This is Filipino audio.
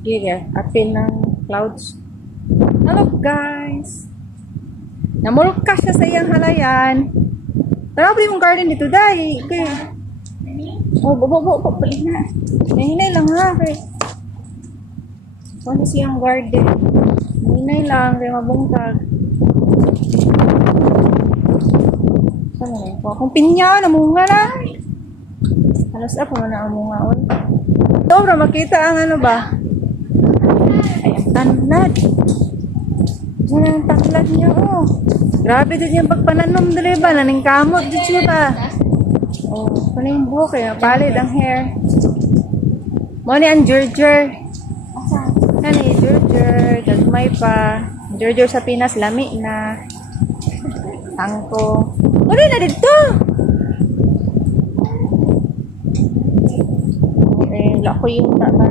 Sige, apil ng clouds. Hello guys! Namulka siya sa iyang halayan. Tara, abli mong garden dito, day. Okay. Oh, balik na. Nahinay lang ha. Okay. Ano siyang garden? Nahinay lang, kaya mabungtag. Saan na yun? Kung pinya, namunga na. Halos ako na ang munga. Dobra, makita ang ano ba? Ay, ang tanlad. Yan ang tanlad niya, oh. Grabe din yung pagpananom dali ba? Naning kamot din siya ba? Oh, ano yung buhok eh? Palid ang hair. Mo ni ang Gerger. Ano yung Gerger? Gagmay pa. Gerger sa Pinas, lami na. Tangko. Ano na dito? Eh, lako yung taba.